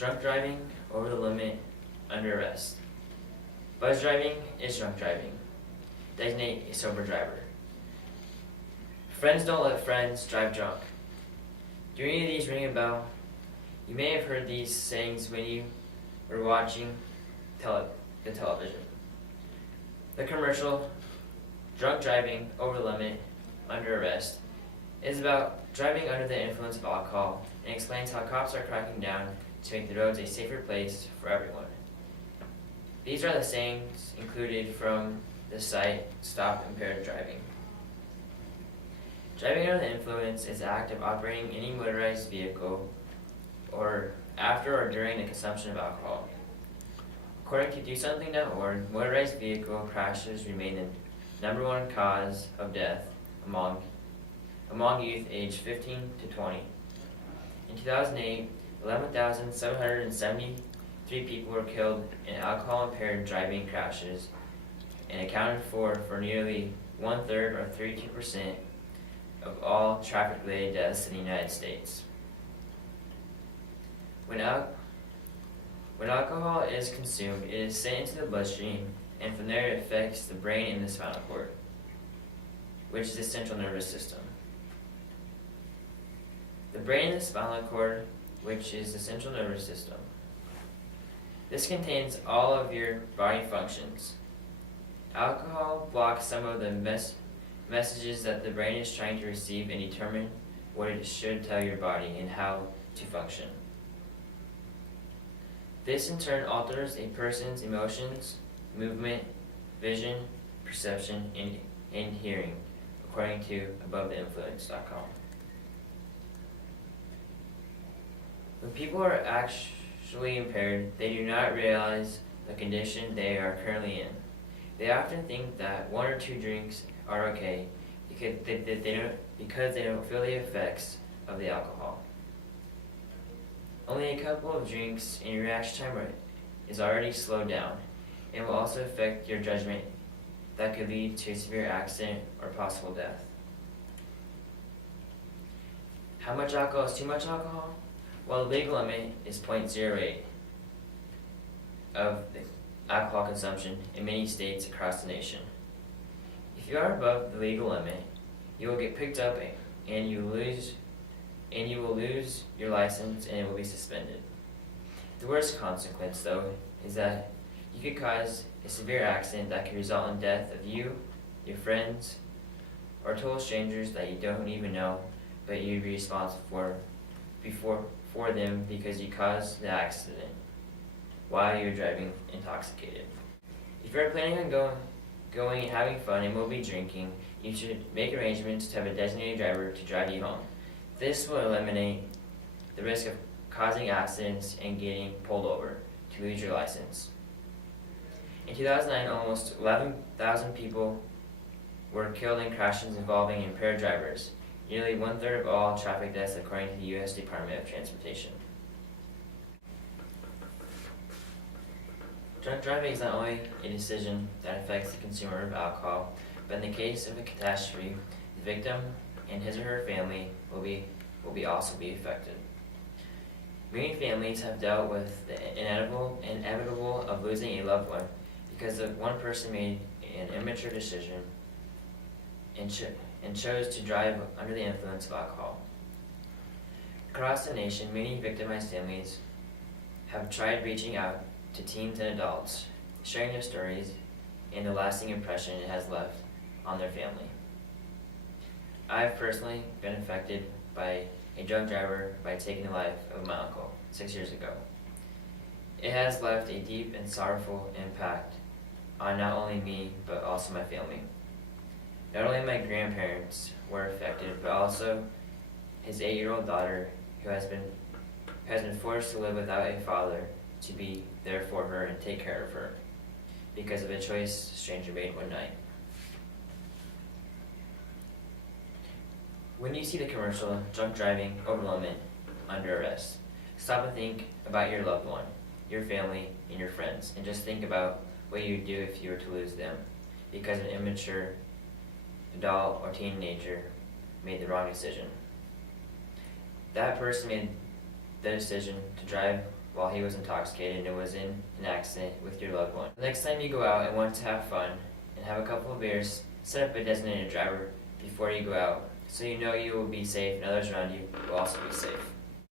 Drunk driving, over the limit, under arrest. Buzz driving is drunk driving. Designate a sober driver. Friends don't let friends drive drunk. Do any of these ring a bell? You may have heard these sayings when you were watching the television. The commercial, drunk driving, over the limit, under arrest, is about driving under the influence of alcohol and explains how cops are cracking down to make the roads a safer place for everyone. These are the sayings included from the site Stop Impaired Driving. Driving under the influence is the act of operating any motorized vehicle or after or during the consumption of alcohol. According to DoSomething.org, motorized vehicle crashes remain the number one cause of death among youth aged 15 to 20. In 2008, 11,773 people were killed in alcohol-impaired driving crashes and accounted for nearly 1/3 or 32% of all traffic-related deaths in the United States. When alcohol is consumed, it is sent into the bloodstream, and from there it affects the brain and the spinal cord, which is the central nervous system. The brain and the spinal cord, which is the central nervous system. This contains all of your body functions. Alcohol blocks some of the messages that the brain is trying to receive and determine what it should tell your body and how to function. This in turn alters a person's emotions, movement, vision, perception, and hearing, according to AboveTheInfluence.com. When people are actually impaired, they do not realize the condition they are currently in. They often think that one or two drinks are okay because they don't feel the effects of the alcohol. Only a couple of drinks and your reaction time is already slowed down and will also affect your judgment that could lead to a severe accident or possible death. How much alcohol is too much alcohol? Well, the legal limit is 0.08 of the alcohol consumption in many states across the nation. If you are above the legal limit, you will get picked up and you will lose your license and it will be suspended. The worst consequence, though, is that you could cause a severe accident that could result in death of you, your friends, or total strangers that you don't even know, but you'd be responsible for them because you caused the accident while you're driving intoxicated. If you're planning on going and having fun and will be drinking, you should make arrangements to have a designated driver to drive you home. This will eliminate the risk of causing accidents and getting pulled over to lose your license. In 2009, almost 11,000 people were killed in crashes involving impaired drivers, nearly 1/3 of all traffic deaths according to the U.S. Department of Transportation. Drunk driving is not only a decision that affects the consumer of alcohol, but in the case of a catastrophe, the victim and his or her family will also be affected. Many families have dealt with the inevitable of losing a loved one because one person made an immature decision and chose to drive under the influence of alcohol. Across the nation, many victimized families have tried reaching out to teens and adults, sharing their stories and the lasting impression it has left on their family. I have personally been affected by a drunk driver by taking the life of my uncle 6 years ago. It has left a deep and sorrowful impact on not only me, but also my family. Not only my grandparents were affected, but also his 8-year-old daughter who has been forced to live without a father to be there for her and take care of her because of a choice a stranger made one night. When you see the commercial, drunk driving, over the limit, under arrest, stop and think about your loved one, your family, and your friends, and just think about what you'd do if you were to lose them because an immature adult or teenager made the wrong decision. That person made the decision to drive while he was intoxicated and was in an accident with your loved one. The next time you go out and want to have fun and have a couple of beers, set up a designated driver before you go out so you know you will be safe and others around you will also be safe.